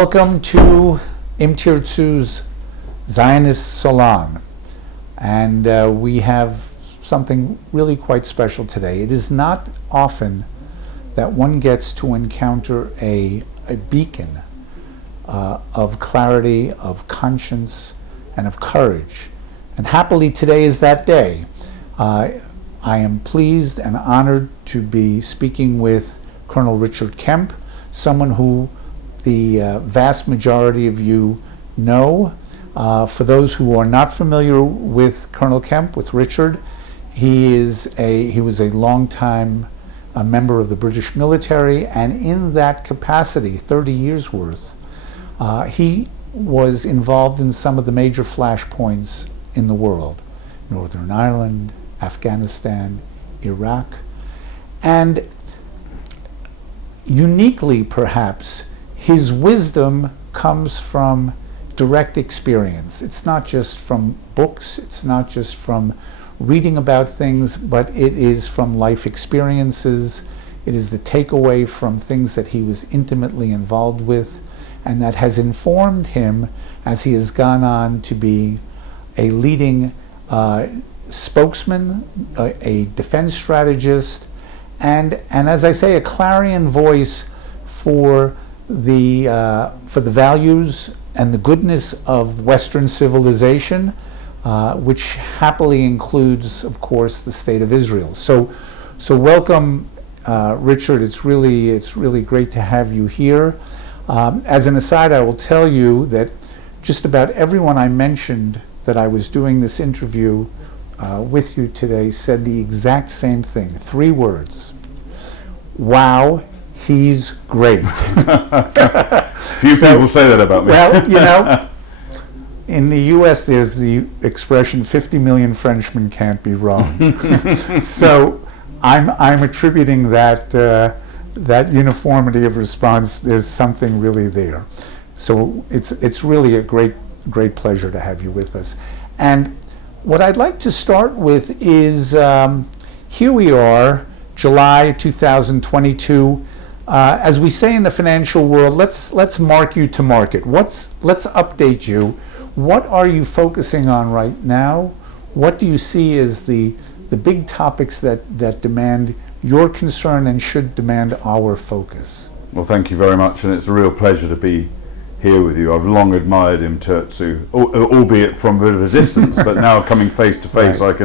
welcome to Im Tirtzu's Zionist Salon. And we have something really quite special today. It is not often that one gets to encounter a beacon of clarity, of conscience, and of courage. And happily today is that day. I am pleased and honored to be speaking with Colonel Richard Kemp, someone who the vast majority of you know. For those who are not familiar with Colonel Kemp, with Richard, he was a long-time member of the British military, and in that capacity, 30 years worth, he was involved in some of the major flashpoints in the world: Northern Ireland, Afghanistan, Iraq, and uniquely perhaps, his wisdom comes from direct experience. It's not just from books, it's not just from reading about things, but it is from life experiences. It is the takeaway from things that he was intimately involved with, and that has informed him as he has gone on to be a leading spokesman, a defense strategist, and as I say, a clarion voice for the values and the goodness of Western civilization, which happily includes, of course, the state of Israel. So welcome, Richard. It's really great to have you here. As an aside, I will tell you that just about everyone I mentioned that I was doing this interview with you today said the exact same thing. 3 words: wow, he's great. Few people say that about me. Well, you know, in the U.S. there's the expression 50 million Frenchmen can't be wrong. So I'm attributing that uniformity of response. There's something really there. So it's really a great pleasure to have you with us. And what I'd like to start with is here we are, July 2022. As we say in the financial world, let's mark you to market. Let's update you. What are you focusing on right now? What do you see as the big topics that demand your concern and should demand our focus? Well, thank you very much, and it's a real pleasure to be here with you. I've long admired Im Tirtzu, albeit from a bit of a distance, but now coming face to face, right,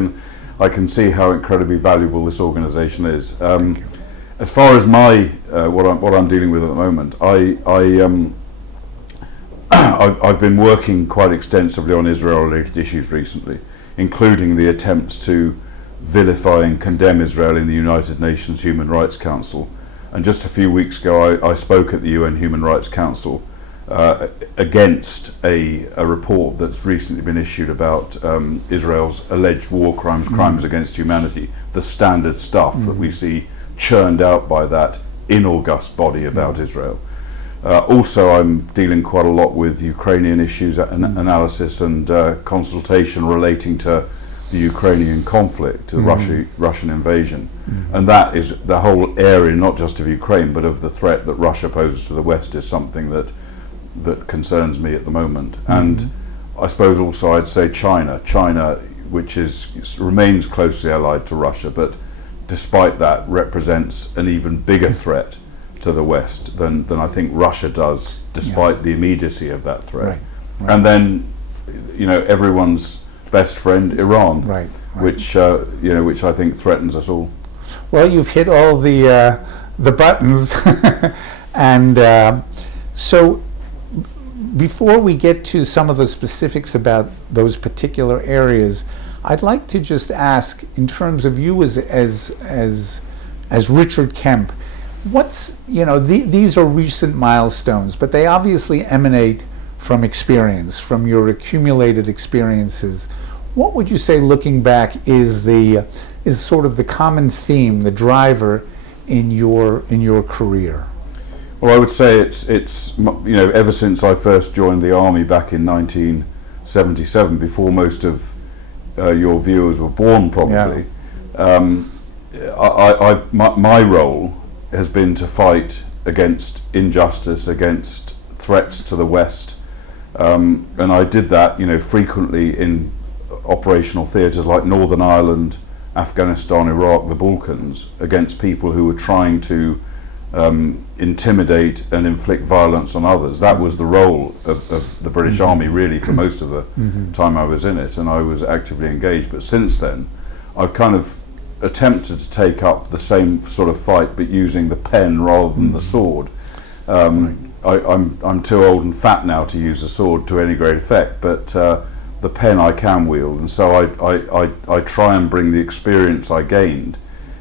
I can see how incredibly valuable this organisation is. Thank you. As far as my what I'm dealing with at the moment, I've been working quite extensively on Israel-related issues recently, including the attempts to vilify and condemn Israel in the United Nations Human Rights Council. And just a few weeks ago, I spoke at the UN Human Rights Council against a report that's recently been issued about Israel's alleged war crimes, crimes against humanity, the standard stuff that we see churned out by that inaugust body about Israel. Also, I'm dealing quite a lot with Ukrainian issues, analysis and consultation relating to the Ukrainian conflict, the Russian invasion. And that is the whole area, not just of Ukraine, but of the threat that Russia poses to the West, is something that concerns me at the moment. And I suppose also I'd say China, which remains closely allied to Russia, but despite that represents an even bigger threat to the West than I think Russia does, despite the immediacy of that threat. Right. And then, everyone's best friend, Iran, which I think threatens us all. Well, you've hit all the buttons, and so before we get to some of the specifics about those particular areas, I'd like to just ask, in terms of you as Richard Kemp, these are recent milestones, but they obviously emanate from experience, from your accumulated experiences. What would you say, looking back, is sort of the common theme, the driver in your career? Well, I would say it's ever since I first joined the army back in 1977, before most of your viewers were born, probably. My role has been to fight against injustice, against threats to the West, and I did that, frequently in operational theatres like Northern Ireland, Afghanistan, Iraq, the Balkans, against people who were trying to intimidate and inflict violence on others. That was the role of the British Army, really, for most of the time I was in it, and I was actively engaged. But since then, I've kind of attempted to take up the same sort of fight, but using the pen rather than the sword. I'm too old and fat now to use a sword to any great effect, but the pen I can wield, and so I try and bring the experience I gained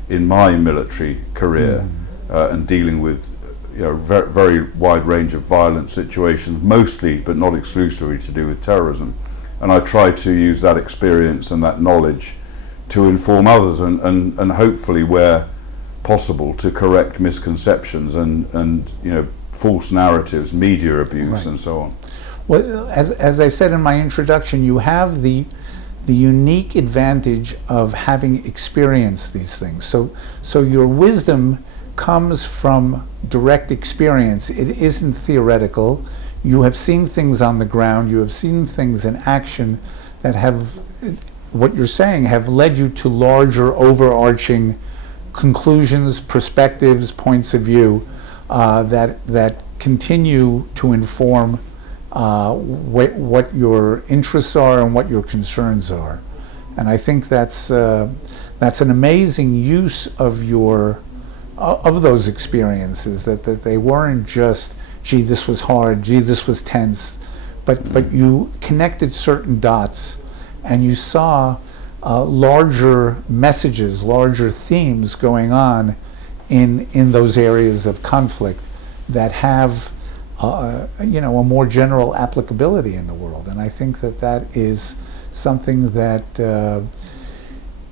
in my military career and dealing with very, very wide range of violent situations, mostly but not exclusively to do with terrorism, and I try to use that experience and that knowledge to inform others and hopefully, where possible, to correct misconceptions and false narratives, media abuse, and so on. Well, as I said in my introduction, you have the unique advantage of having experienced these things. So your wisdom comes from direct experience. It isn't theoretical. You have seen things on the ground. You have seen things in action that have, what you're saying, have led you to larger, overarching conclusions, perspectives, points of view that continue to inform what your interests are and what your concerns are. And I think that's an amazing use of those experiences, that they weren't just, gee, this was hard, gee, this was tense, but you connected certain dots and you saw larger messages, larger themes going on in those areas of conflict that have a more general applicability in the world. And I think that is something that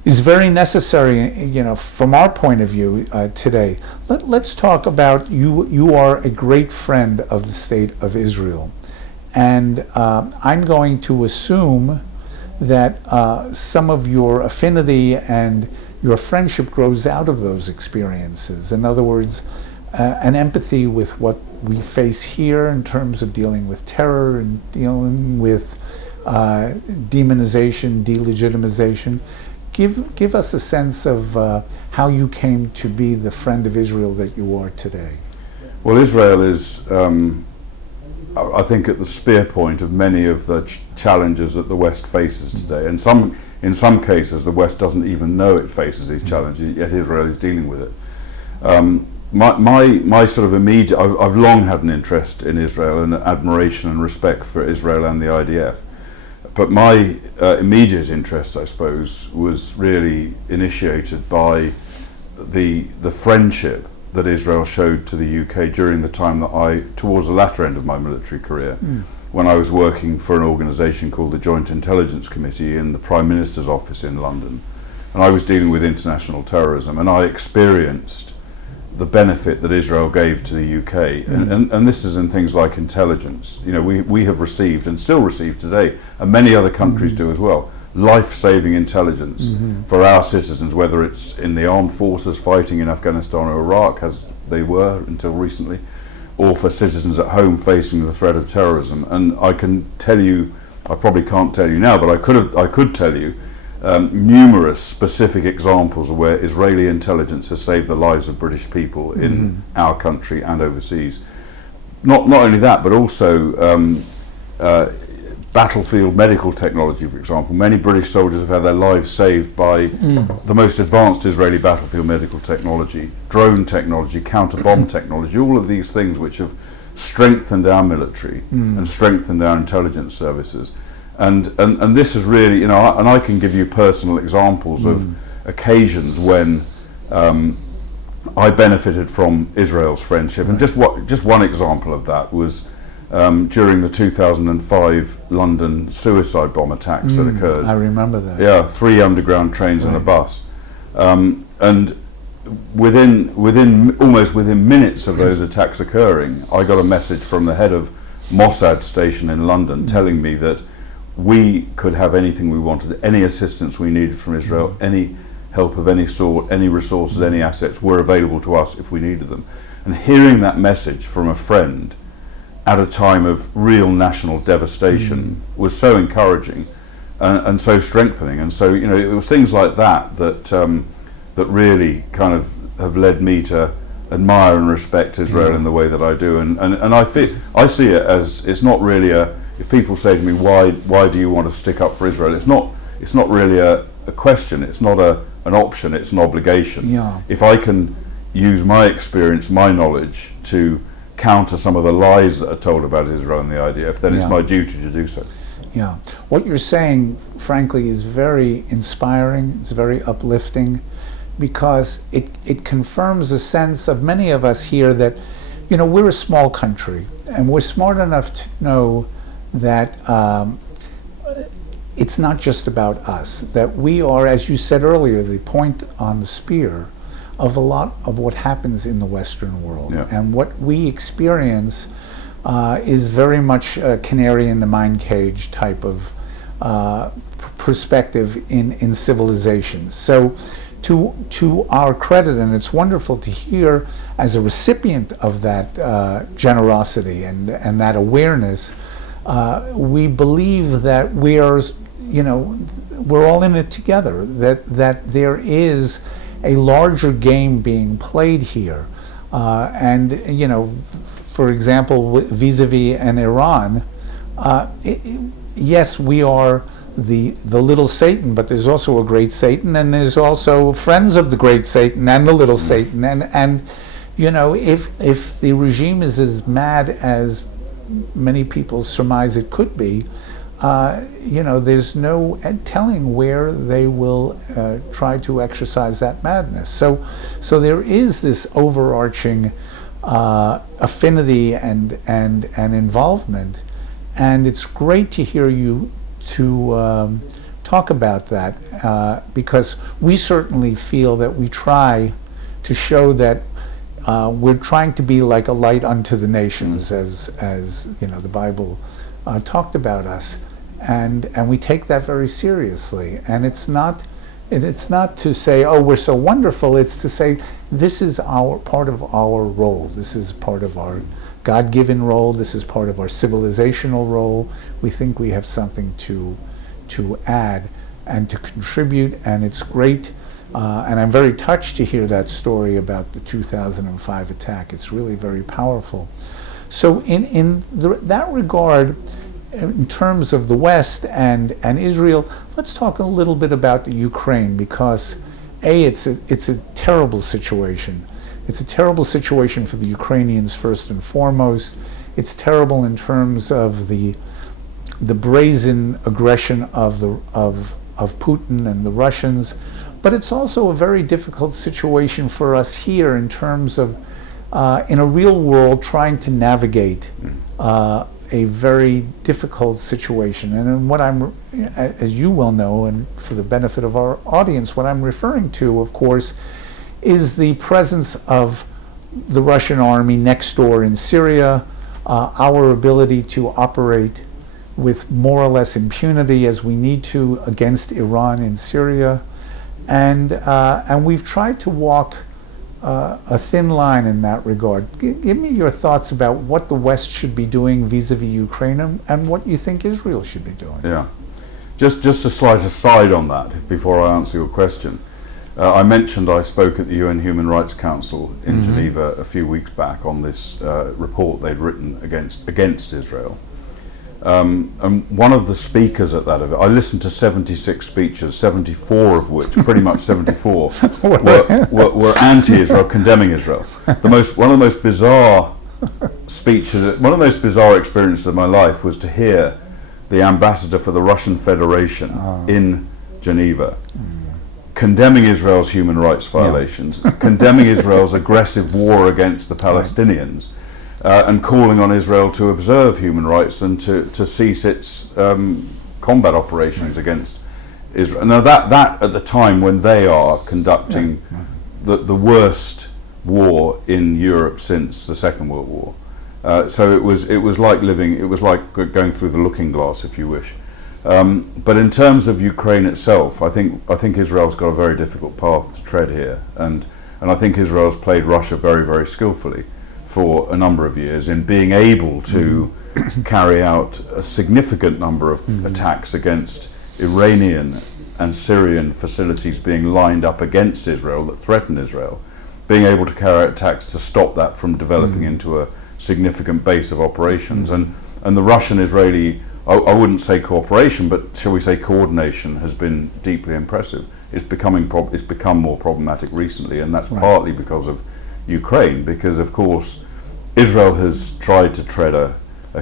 is very necessary, from our point of view today. Let's talk about you. You are a great friend of the State of Israel, and I'm going to assume that some of your affinity and your friendship grows out of those experiences. In other words, an empathy with what we face here in terms of dealing with terror and dealing with demonization, delegitimization. Give us a sense of how you came to be the friend of Israel that you are today. Well, Israel is, I think, at the spear point of many of the challenges that the West faces today. And in some cases, the West doesn't even know it faces these challenges, yet Israel is dealing with it. My sort of immediate, I've long had an interest in Israel and admiration and respect for Israel and the IDF. But my immediate interest, I suppose, was really initiated by the friendship that Israel showed to the UK during the time that towards the latter end of my military career, when I was working for an organisation called the Joint Intelligence Committee in the Prime Minister's office in London. And I was dealing with international terrorism, and I experienced the benefit that Israel gave to the UK, and this is in things like intelligence. We have received and still receive today, and many other countries do as well, life-saving intelligence for our citizens, whether it's in the armed forces fighting in Afghanistan or Iraq, as they were until recently, or for citizens at home facing the threat of terrorism. And I can tell you, I probably can't tell you now, but I could tell you numerous specific examples of where Israeli intelligence has saved the lives of British people in our country and overseas. Not only that, but also battlefield medical technology, for example. Many British soldiers have had their lives saved by the most advanced Israeli battlefield medical technology, drone technology, counter-bomb technology, all of these things which have strengthened our military and strengthened our intelligence services. And this is really, and I can give you personal examples of occasions when I benefited from Israel's friendship. And just one example of that was during the 2005 London suicide bomb attacks that occurred. I remember that. Yeah, 3 underground trains and a bus. And almost within minutes of those attacks occurring, I got a message from the head of Mossad station in London telling me that we could have anything we wanted, any assistance we needed from Israel, any help of any sort, any resources, any assets were available to us if we needed them. And hearing that message from a friend at a time of real national devastation was so encouraging and so strengthening. And so, you know, it was things like that that really kind of have led me to admire and respect Israel in the way that I do. And I see it as, it's not really if people say to me, why do you want to stick up for Israel? It's not really a question. It's not an option. It's an obligation. Yeah. If I can use my experience, my knowledge to counter some of the lies that are told about Israel and the IDF, then it's my duty to do so. Yeah. What you're saying, frankly, is very inspiring. It's very uplifting, because it confirms a sense of many of us here that, you know, we're a small country, and we're smart enough to know that it's not just about us, that we are, as you said earlier, the point on the spear of a lot of what happens in the Western world. Yeah. And what we experience is very much a canary in the mine cage type of perspective in civilization. So to our credit, and it's wonderful to hear as a recipient of that generosity and that awareness, we believe that we are, you know, we're all in it together, that there is a larger game being played here. And, you know, for example, vis-a-vis an Iran, yes, we are the little Satan, but there's also a great Satan, and there's also friends of the great Satan and the little Satan. And you know, if the regime is as mad as many people surmise it could be, you know, there's no telling where they will try to exercise that madness. So there is this overarching affinity and involvement, and it's great to hear you to talk about that, because we certainly feel that we try to show that we're trying to be like a light unto the nations, as you know, the Bible talked about us, and we take that very seriously. And it's not to say, oh, we're so wonderful. It's to say, this is our part of our role. This is part of our God-given role. This is part of our civilizational role. We think we have something to add and to contribute, and it's great. And I'm very touched to hear that story about the 2005 attack. It's really very powerful. So in that regard, in terms of the West and Israel, let's talk a little bit about the Ukraine, because it's a terrible situation. It's a terrible situation for the Ukrainians first and foremost. It's terrible in terms of the brazen aggression of Putin and the Russians, but it's also a very difficult situation for us here in terms of in a real world trying to navigate a very difficult situation. And what I'm, as you well know, and for the benefit of our audience, what I'm referring to, of course, is the presence of the Russian army next door in Syria, our ability to operate with more or less impunity as we need to against Iran in Syria, and we've tried to walk a thin line in that regard. Give me your thoughts about what the West should be doing vis-a-vis Ukraine, and what you think Israel should be doing. Yeah, just a slight aside on that before I answer your question. I mentioned I spoke at the UN Human Rights Council in Geneva a few weeks back on this report they'd written against Israel. And one of the speakers at that event, I listened to 76 speeches, 74 of which, pretty much 74, were anti-Israel, condemning Israel. One of the most bizarre speeches, one of the most bizarre experiences of my life was to hear the ambassador for the Russian Federation in Geneva condemning Israel's human rights violations, condemning Israel's aggressive war against the Palestinians, and calling on Israel to observe human rights and to cease its combat operations against Israel. Now that at the time when they are conducting the worst war in Europe since the Second World War, so it was like going through the looking glass, if you wish. But in terms of Ukraine itself, I think Israel's got a very difficult path to tread here, and I think Israel's played Russia very, very skillfully. for a number of years in being able to carry out a significant number of attacks against Iranian and Syrian facilities being lined up against Israel that threaten Israel, being able to carry out attacks to stop that from developing into a significant base of operations. And the Russian-Israeli, I wouldn't say cooperation, but shall we say coordination, has been deeply impressive. It's become more problematic recently, and that's partly because of Ukraine, because of course Israel has tried to tread a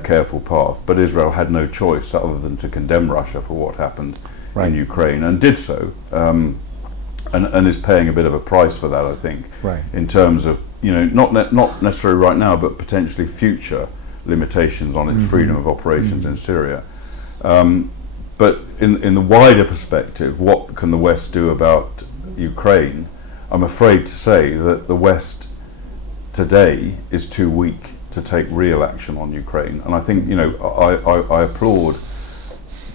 careful path, but Israel had no choice other than to condemn Russia for what happened in Ukraine, and did so, and is paying a bit of a price for that, I think, in terms of, not necessarily right now, but potentially future limitations on its freedom of operations in Syria. But in the wider perspective, what can the West do about Ukraine? I'm afraid to say that the West today is too weak to take real action on Ukraine. And I think, I applaud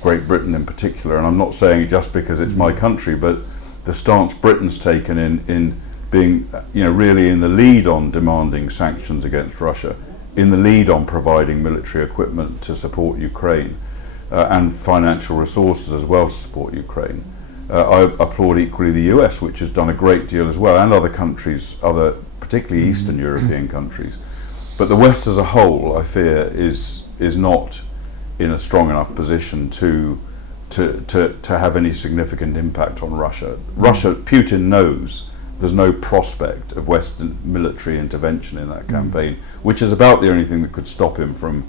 Great Britain in particular, and I'm not saying it just because it's my country, but the stance Britain's taken in being, really in the lead on demanding sanctions against Russia, in the lead on providing military equipment to support Ukraine, and financial resources as well to support Ukraine. I applaud equally the US, which has done a great deal as well, and other countries, particularly Eastern European countries. But the West as a whole, I fear, is not in a strong enough position to have any significant impact on Russia. Putin knows there's no prospect of Western military intervention in that campaign, which is about the only thing that could stop him from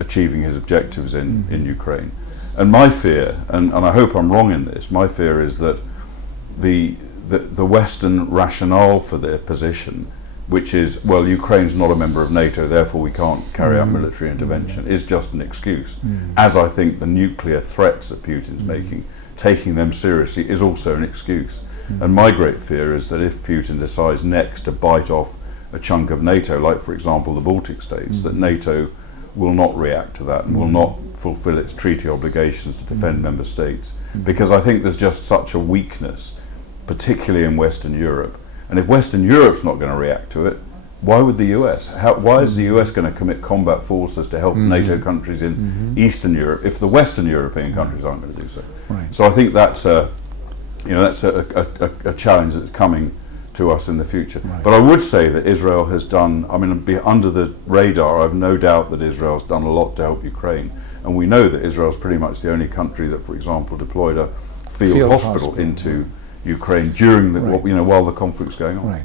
achieving his objectives in Ukraine. And my fear, and I hope I'm wrong in this, my fear is that the Western rationale for their position, which is, well, Ukraine's not a member of NATO, therefore we can't carry out military intervention, is just an excuse. As I think the nuclear threats that Putin's making, taking them seriously, is also an excuse. And my great fear is that if Putin decides next to bite off a chunk of NATO, like for example the Baltic states, that NATO will not react to that and will not fulfill its treaty obligations to defend member states. Because I think there's just such a weakness, particularly in Western Europe. And if Western Europe's not going to react to it, why would the US? Why is the US going to commit combat forces to help NATO countries in Eastern Europe if the Western European countries aren't going to do so? So I think that's a challenge that's coming to us in the future. But I would say that Israel has done, under the radar, I've no doubt that Israel's done a lot to help Ukraine. And we know that Israel's pretty much the only country that, for example, deployed a field hospital into Ukraine during while the conflict's going on.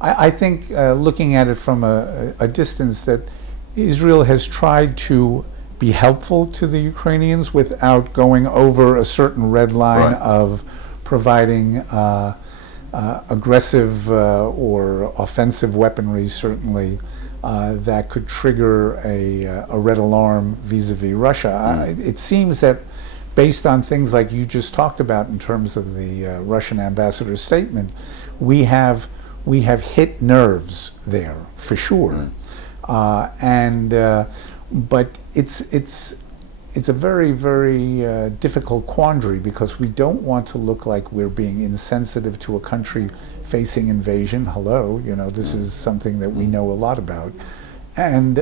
I think looking at it from a distance, that Israel has tried to be helpful to the Ukrainians without going over a certain red line of providing aggressive or offensive weaponry, certainly, that could trigger a red alarm vis-a-vis Russia. It seems that based on things like you just talked about in terms of the Russian ambassador's statement, we have hit nerves there for sure, but it's a very, very difficult quandary, because we don't want to look like we're being insensitive to a country facing invasion. Hello, this is something that we know a lot about, and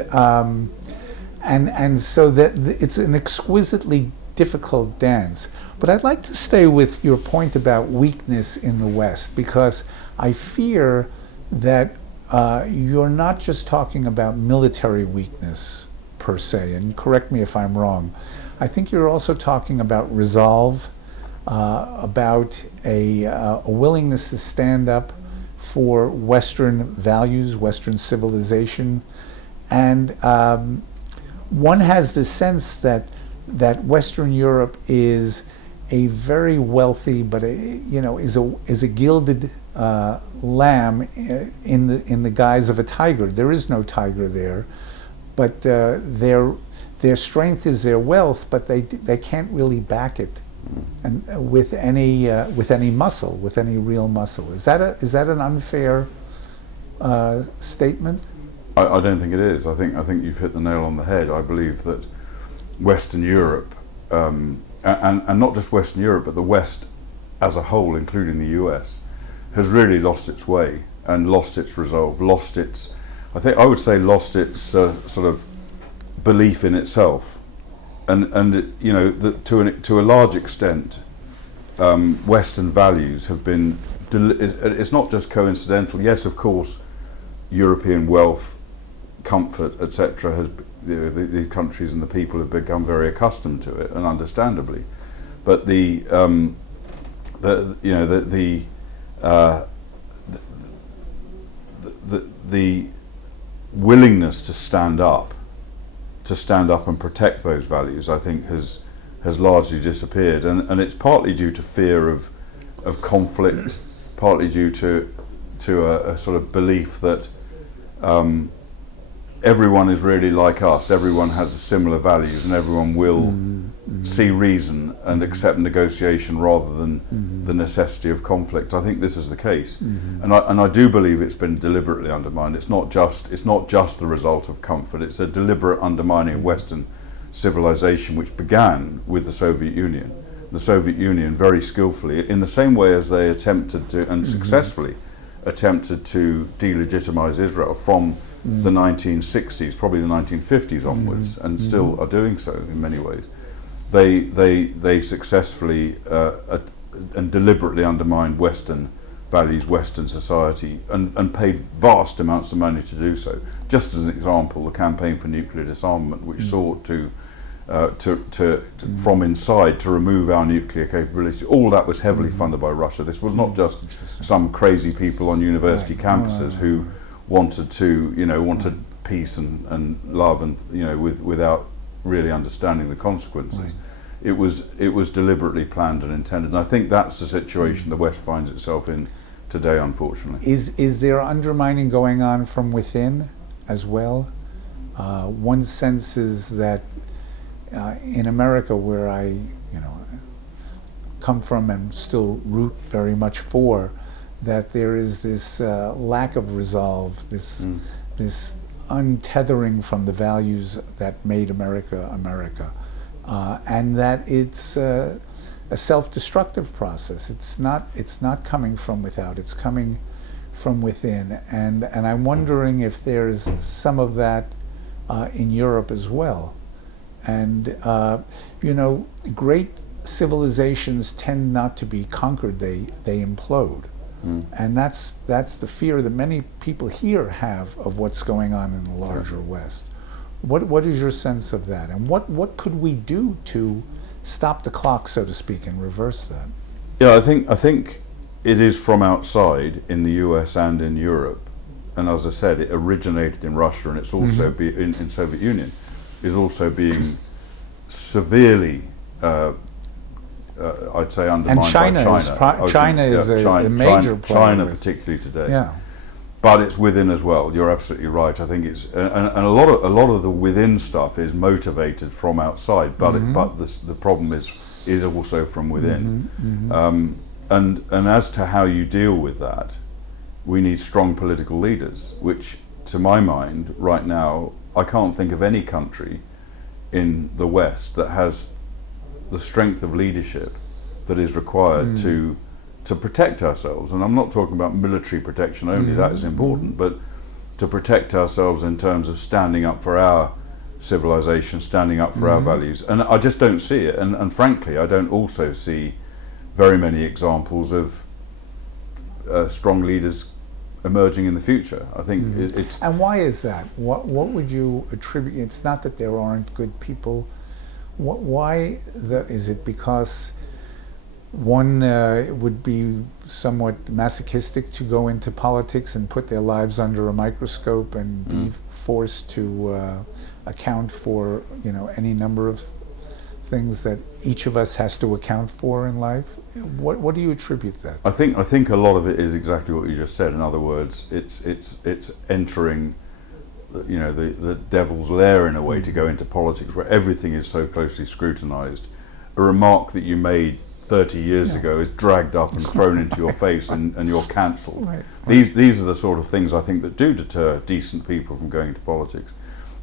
so that it's an exquisitely difficult dance. But I'd like to stay with your point about weakness in the West, because I fear that you're not just talking about military weakness per se, and correct me if I'm wrong. I think you're also talking about resolve, about a willingness to stand up for Western values, Western civilization, and one has the sense that Western Europe is a very wealthy, but is a gilded lamb in the guise of a tiger. There is no tiger there, but their strength is their wealth, but they can't really back it, and with any muscle, with any real muscle. Is that an unfair statement? I don't think it is. I think you've hit the nail on the head. I believe that Western Europe, and not just Western Europe, but the West as a whole, including the US, has really lost its way and lost its resolve, lost its, I think I would say lost its sort of belief in itself, and you know, to a large extent, Western values have been. It's not just coincidental. Yes, of course, European wealth, comfort, etc. has, you know, the countries and the people have become very accustomed to it, and understandably, but the willingness to stand up and protect those values, I think, has largely disappeared, and it's partly due to fear of conflict, partly due to a sort of belief that everyone is really like us, everyone has similar values, and everyone will see reason and accept negotiation rather than the necessity of conflict. I think this is the case, and I do believe it's been deliberately undermined. It's not just the result of comfort. It's a deliberate undermining of Western civilization, which began with the Soviet Union. The Soviet Union very skillfully, in the same way as they attempted to, and successfully attempted to delegitimize Israel from the 1960s, probably the 1950s onwards, and still are doing so in many ways. They successfully and deliberately undermined Western values, Western society, and paid vast amounts of money to do so. Just as an example, the campaign for nuclear disarmament, which sought to from inside to remove our nuclear capability, all that was heavily funded by Russia. This was not just some crazy people on university campuses who wanted peace and love, and without really understanding the consequences. It was deliberately planned and intended, and I think that's the situation the West finds itself in today, unfortunately. Is there undermining going on from within as well? One senses that in America, where I come from and still root very much for, that there is this lack of resolve, this untethering from the values that made America America, and that it's a self-destructive process. It's not coming from without. It's coming from within, and I'm wondering if there's some of that in Europe as well. And great civilizations tend not to be conquered; they implode. And that's the fear that many people here have of what's going on in the larger West. What is your sense of that, and what could we do to stop the clock, so to speak, and reverse that? Yeah, I think it is from outside in the US and in Europe, and as I said, it originated in Russia, and it's also in Soviet Union, is also being severely I'd say undermined by China. China is a major player. China particularly today. Yeah. But it's within as well. You're absolutely right. I think it's and a lot of the within stuff is motivated from outside, but the problem is also from within. And as to how you deal with that, we need strong political leaders, which, to my mind, right now, I can't think of any country in the West that has the strength of leadership that is required to protect ourselves. And I'm not talking about military protection only, that is important, but to protect ourselves in terms of standing up for our civilization, standing up for our values. And I just don't see it. And frankly, I don't also see very many examples of strong leaders emerging in the future. I think it's... And why is that? What would you attribute? It's not that there aren't good people. Is it because one would be somewhat masochistic to go into politics and put their lives under a microscope and be forced to account for any number of things that each of us has to account for in life? What do you attribute that to? I think a lot of it is exactly what you just said. In other words, it's entering the devil's lair in a way to go into politics where everything is so closely scrutinized. A remark that you made 30 years ago is dragged up and thrown into your face and you're cancelled. Right. These are the sort of things I think that do deter decent people from going into politics.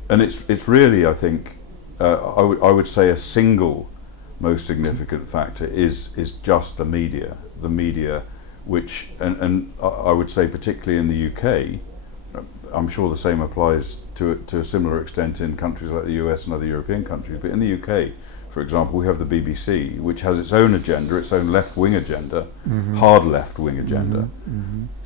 And it's really, I think, I would say a single most significant factor is just the media, which, and I would say particularly in the UK, I'm sure the same applies to a similar extent in countries like the US and other European countries. But in the UK, for example, we have the BBC, which has its own agenda, its own left-wing agenda, hard left-wing agenda,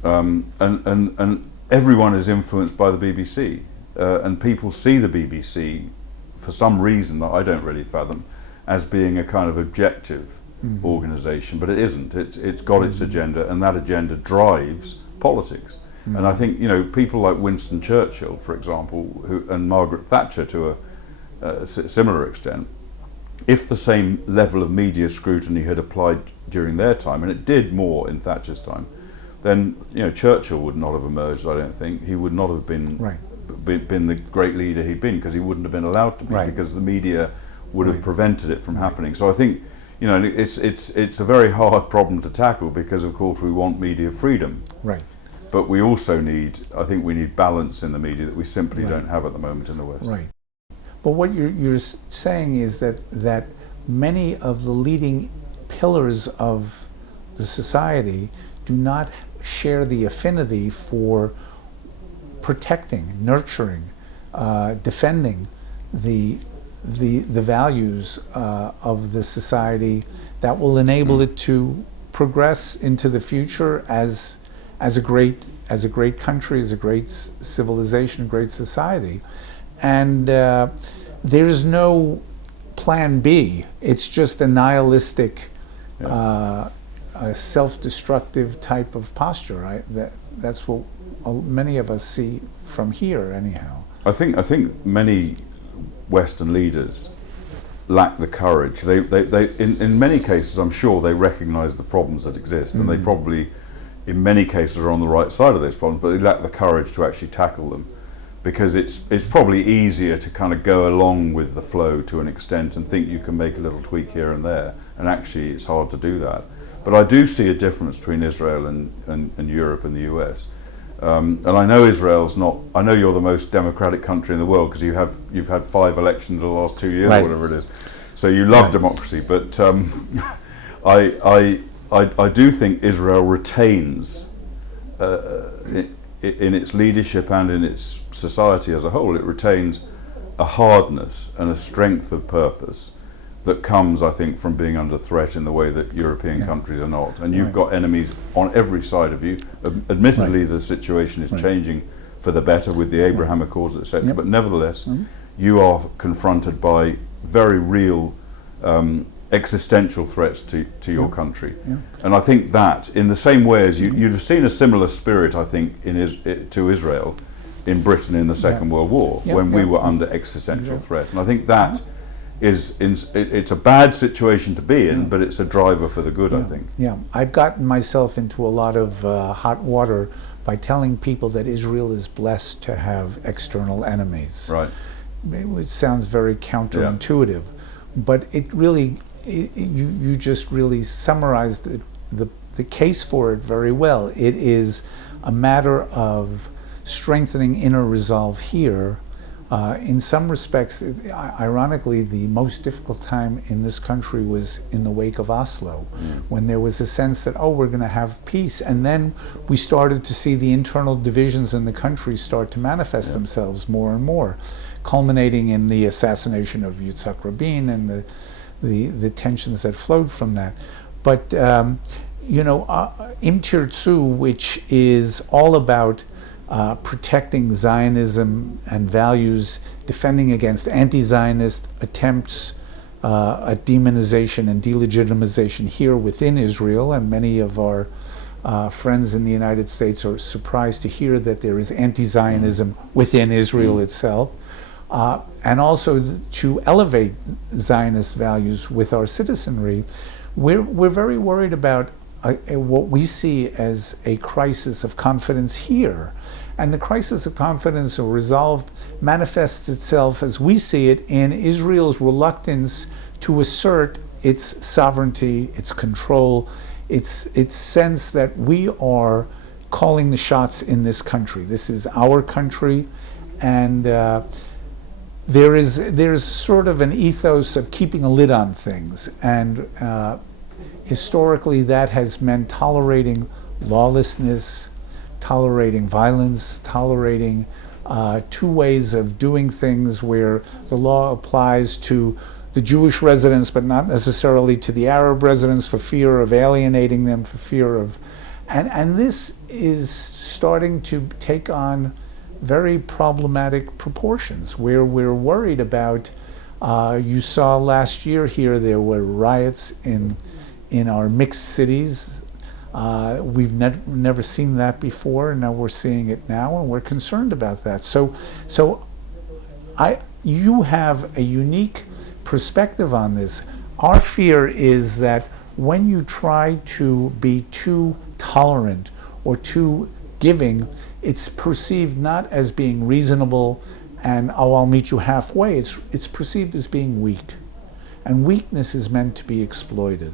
and everyone is influenced by the BBC, and people see the BBC for some reason that I don't really fathom as being a kind of objective organisation, but it isn't. It's got its agenda, and that agenda drives politics. And I think, you know, people like Winston Churchill, for example, and Margaret Thatcher to a similar extent, if the same level of media scrutiny had applied during their time, and it did more in Thatcher's time, then, you know, Churchill would not have emerged, I don't think. He would not have been been the great leader he'd been, because he wouldn't have been allowed to be, because the media would have prevented it from happening. So I think, you know, it's a very hard problem to tackle, because of course we want media freedom. But we also I think we need balance in the media that we simply don't have at the moment in the West. But what you're saying is that many of the leading pillars of the society do not share the affinity for protecting, nurturing, defending the values of the society that will enable it to progress into the future as a great country, as a great civilization, a great society. And there's no plan B. It's just a nihilistic, a self-destructive type of posture. That's what many of us see from here, anyhow. I think many Western leaders lack the courage. They in many cases, I'm sure they recognise the problems that exist, and they probably, in many cases, are on the right side of those problems, but they lack the courage to actually tackle them, because it's probably easier to kind of go along with the flow to an extent and think you can make a little tweak here and there, and actually it's hard to do that. But I do see a difference between Israel and Europe and the US. And I know Israel's not. I know you're the most democratic country in the world, because you've had 5 elections in the last 2 years or whatever it is. So you love democracy. But I do think Israel retains, in its leadership and in its society as a whole, it retains a hardness and a strength of purpose that comes, I think, from being under threat in the way that European countries are not. And you've got enemies on every side of you. Admittedly, the situation is changing for the better with the Abraham Accords, etc. But nevertheless, you are confronted by very real existential threats to your country. And I think that, in the same way as you'd have seen a similar spirit, I think, to Israel in Britain in the Second World War, when we were under existential threat. And I think that it's a bad situation to be in, but it's a driver for the good, I think. I've gotten myself into a lot of hot water by telling people that Israel is blessed to have external enemies. It sounds very counterintuitive, but it really, you just really summarized the case for it very well. It is a matter of strengthening inner resolve here. In some respects, ironically, the most difficult time in this country was in the wake of Oslo, when there was a sense that, we're going to have peace. And then we started to see the internal divisions in the country start to manifest themselves more and more, culminating in the assassination of Yitzhak Rabin and the tensions that flowed from that. But, Im Tirtzu, which is all about protecting Zionism and values, defending against anti-Zionist attempts at demonization and delegitimization here within Israel, and many of our friends in the United States are surprised to hear that there is anti-Zionism within Israel itself, and also to elevate Zionist values with our citizenry. We're very worried about what we see as a crisis of confidence here. And the crisis of confidence or resolve manifests itself, as we see it, in Israel's reluctance to assert its sovereignty, its control, its sense that we are calling the shots in this country. This is our country, and there's sort of an ethos of keeping a lid on things, and historically that has meant tolerating lawlessness, tolerating violence, tolerating two ways of doing things where the law applies to the Jewish residents but not necessarily to the Arab residents for fear of alienating them, for fear of... And this is starting to take on very problematic proportions where we're worried about... you saw last year here there were riots in our mixed cities. We've never seen that before, and now we're seeing it now, and we're concerned about that. So you have a unique perspective on this. Our fear is that when you try to be too tolerant or too giving, it's perceived not as being reasonable and, oh, I'll meet you halfway. It's perceived as being weak. And weakness is meant to be exploited.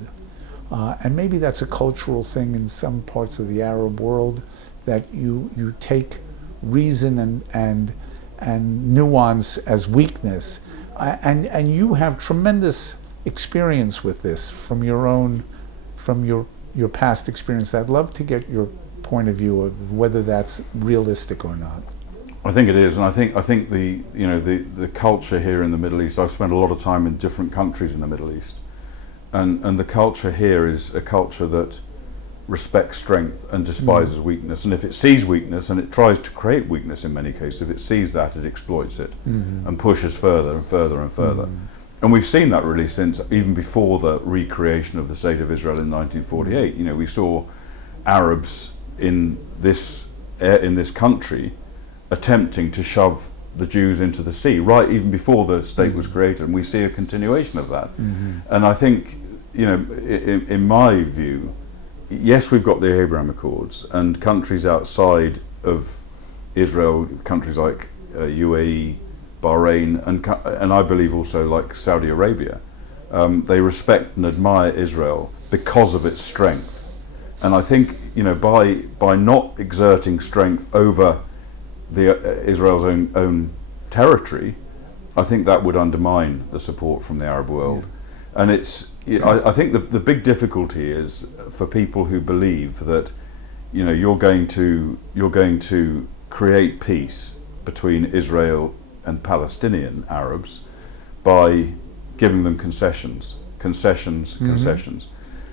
And maybe that's a cultural thing in some parts of the Arab world, that you take reason and nuance as weakness. And you have tremendous experience with this from your past experience. I'd love to get your point of view of whether that's realistic or not. I think it is, and I think the culture here in the Middle East. I've spent a lot of time in different countries in the Middle East, and the culture here is a culture that respects strength and despises weakness. And if it sees weakness, and it tries to create weakness in many cases, if it sees that, it exploits it and pushes further and further and further. And we've seen that really since even before the recreation of the State of Israel in 1948. You know, we saw Arabs in this country attempting to shove the Jews into the sea, right even before the state was created, and we see a continuation of that. And I think, you know, in my view, yes, we've got the Abraham Accords, and countries outside of Israel, countries like UAE, Bahrain, and I believe also like Saudi Arabia, they respect and admire Israel because of its strength. And I think, you know, by not exerting strength over Israel's own territory, I think that would undermine the support from the Arab world. And it's, I think the big difficulty is for people who believe that, you know, you're going to create peace between Israel and Palestinian Arabs by giving them concessions.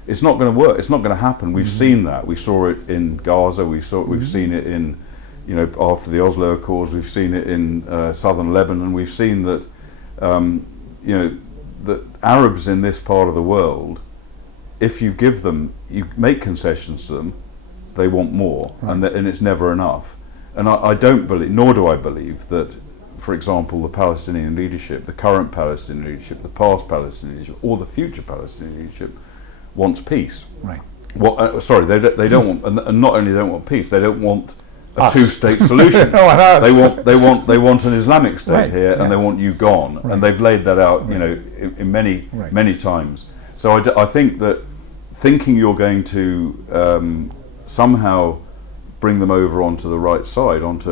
It's not going to work. It's not going to happen. We've seen that. We saw it in Gaza. We've seen it in, you know, after the Oslo Accords. We've seen it in southern Lebanon. We've seen that, you know, the Arabs in this part of the world, if you make concessions to them, they want more, and it's never enough. And I don't believe, nor do I believe, that, for example, the Palestinian leadership, the current Palestinian leadership, the past Palestinian leadership, or the future Palestinian leadership wants peace. Right. They don't want, and not only don't want peace, they don't want a two-state solution. They want an Islamic state here, and they want you gone, and they've laid that out, you know, in many times. So I think that thinking you're going to somehow bring them over onto the right side, onto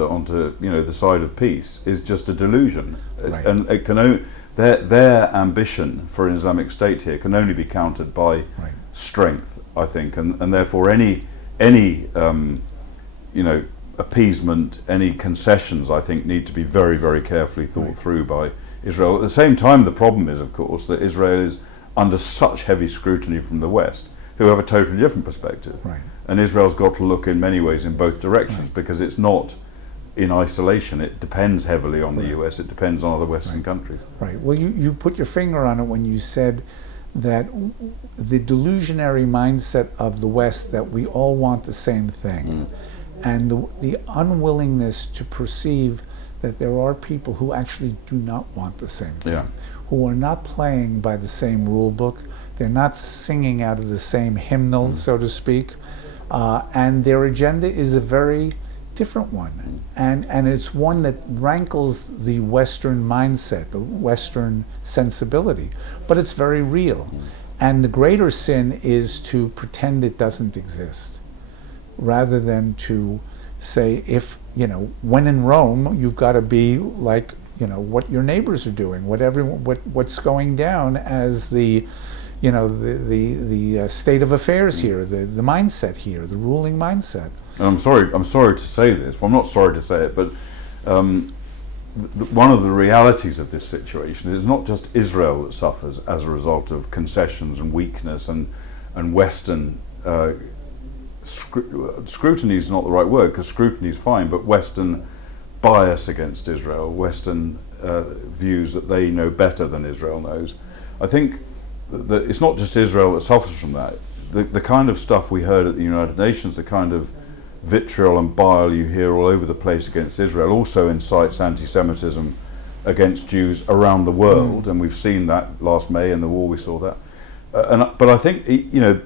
you know, the side of peace, is just a delusion. And it can their ambition for an Islamic state here can only be countered by strength, I think, and therefore any you know, appeasement, any concessions, I think, need to be very, very carefully thought through by Israel. At the same time, the problem is, of course, that Israel is under such heavy scrutiny from the West, who have a totally different perspective. And Israel's got to look in many ways in both directions, because it's not in isolation. It depends heavily on the US, it depends on other Western countries. Well, you put your finger on it when you said that the delusionary mindset of the West, that we all want the same thing, and the unwillingness to perceive that there are people who actually do not want the same thing, who are not playing by the same rule book, they're not singing out of the same hymnal, so to speak, and their agenda is a very different one, and it's one that rankles the Western mindset, the Western sensibility, but it's very real. And the greater sin is to pretend it doesn't exist, rather than to say, if, you know, when in Rome, you've got to be like, you know, what your neighbors are doing, what's going down as the, the state of affairs here, the mindset here, the ruling mindset. And I'm sorry to say this. Well, I'm not sorry to say it, but one of the realities of this situation is not just Israel that suffers as a result of concessions and weakness and Western scrutiny is not the right word, because scrutiny is fine, but Western bias against Israel, Western views that they know better than Israel knows. I think that it's not just Israel that suffers from that. The kind of stuff we heard at the United Nations, the kind of vitriol and bile you hear all over the place against Israel, also incites anti-Semitism against Jews around the world, and we've seen that last May in the war. We saw that, but I think the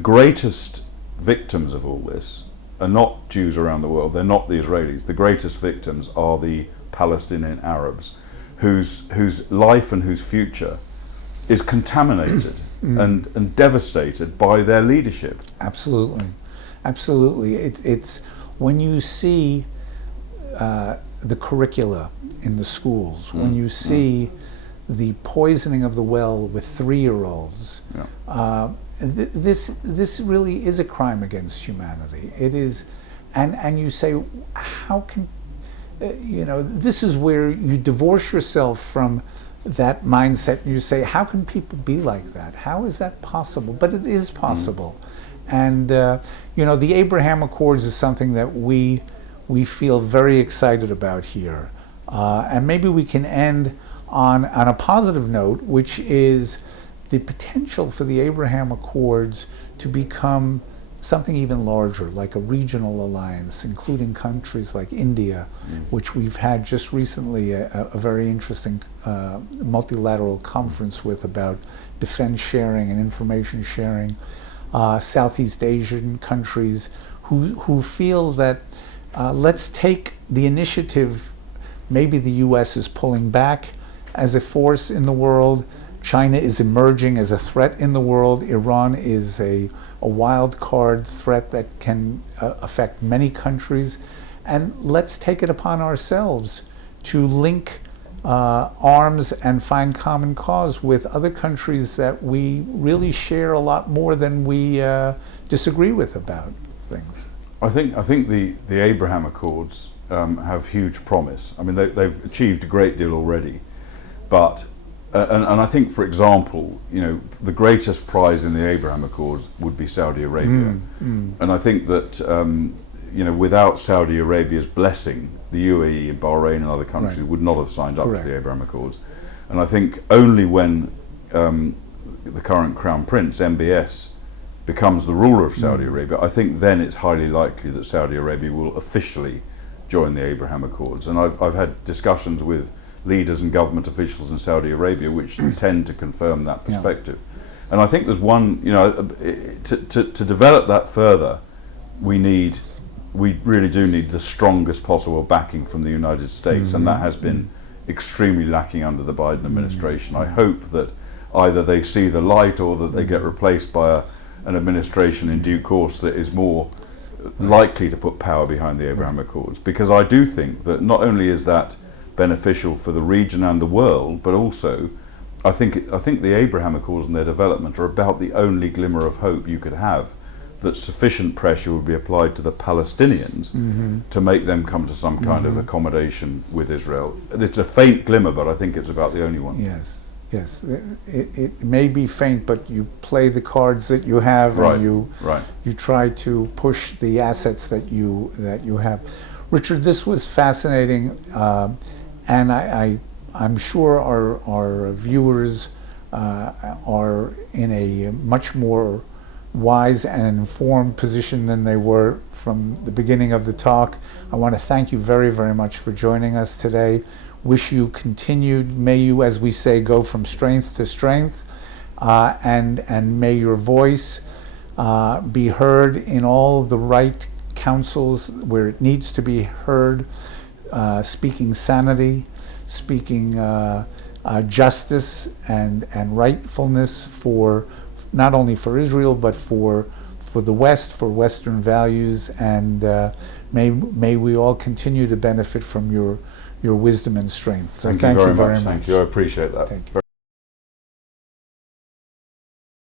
greatest victims of all this are not Jews around the world. They're not the Israelis. The greatest victims are the Palestinian Arabs, whose life and whose future is contaminated and devastated by their leadership. Absolutely. It's when you see the curricula in the schools, when you see the poisoning of the well with 3-year-olds, this really is a crime against humanity. It is, and you say, how can this is where you divorce yourself from that mindset, and you say, how can people be like that? How is that possible? But it is possible. And the Abraham Accords is something that we feel very excited about here, and maybe we can end on a positive note, which is the potential for the Abraham Accords to become something even larger, like a regional alliance, including countries like India, which we've had just recently a very interesting multilateral conference with about defense sharing and information sharing. Southeast Asian countries who feel that let's take the initiative. Maybe the U.S. is pulling back as a force in the world. China is emerging as a threat in the world. Iran is a wild card threat that can affect many countries. And let's take it upon ourselves to link arms and find common cause with other countries that we really share a lot more than we disagree with about things. I think the Abraham Accords have huge promise. I mean, they've achieved a great deal already, but and I think, for example, the greatest prize in the Abraham Accords would be Saudi Arabia, and I think that without Saudi Arabia's blessing, the UAE and Bahrain and other countries would not have signed up to the Abraham Accords. And I think only when the current Crown Prince, MBS, becomes the ruler of Saudi Arabia, I think then it's highly likely that Saudi Arabia will officially join the Abraham Accords. And I've had discussions with leaders and government officials in Saudi Arabia which tend to confirm that perspective. And I think there's one, to develop that further, we really do need the strongest possible backing from the United States, and that has been extremely lacking under the Biden administration. I hope that either they see the light or that they get replaced by an administration in due course that is more likely to put power behind the Abraham Accords, because I do think that not only is that beneficial for the region and the world, but also I think the Abraham Accords and their development are about the only glimmer of hope you could have that sufficient pressure would be applied to the Palestinians to make them come to some kind of accommodation with Israel. It's a faint glimmer, but I think it's about the only one. Yes. It may be faint, but you play the cards that you have, and you try to push the assets that you have. Richard, this was fascinating, and I'm sure our viewers are in a much more wise and informed position than they were from the beginning of the talk. I want to thank you very, very much for joining us today. Wish you continued, may you, as we say, go from strength to strength, and may your voice be heard in all the right councils where it needs to be heard, speaking sanity, speaking justice and rightfulness for not only for Israel but for the West, for Western values, and may we all continue to benefit from your wisdom and strength. So thank you very much. Thank you. I appreciate that.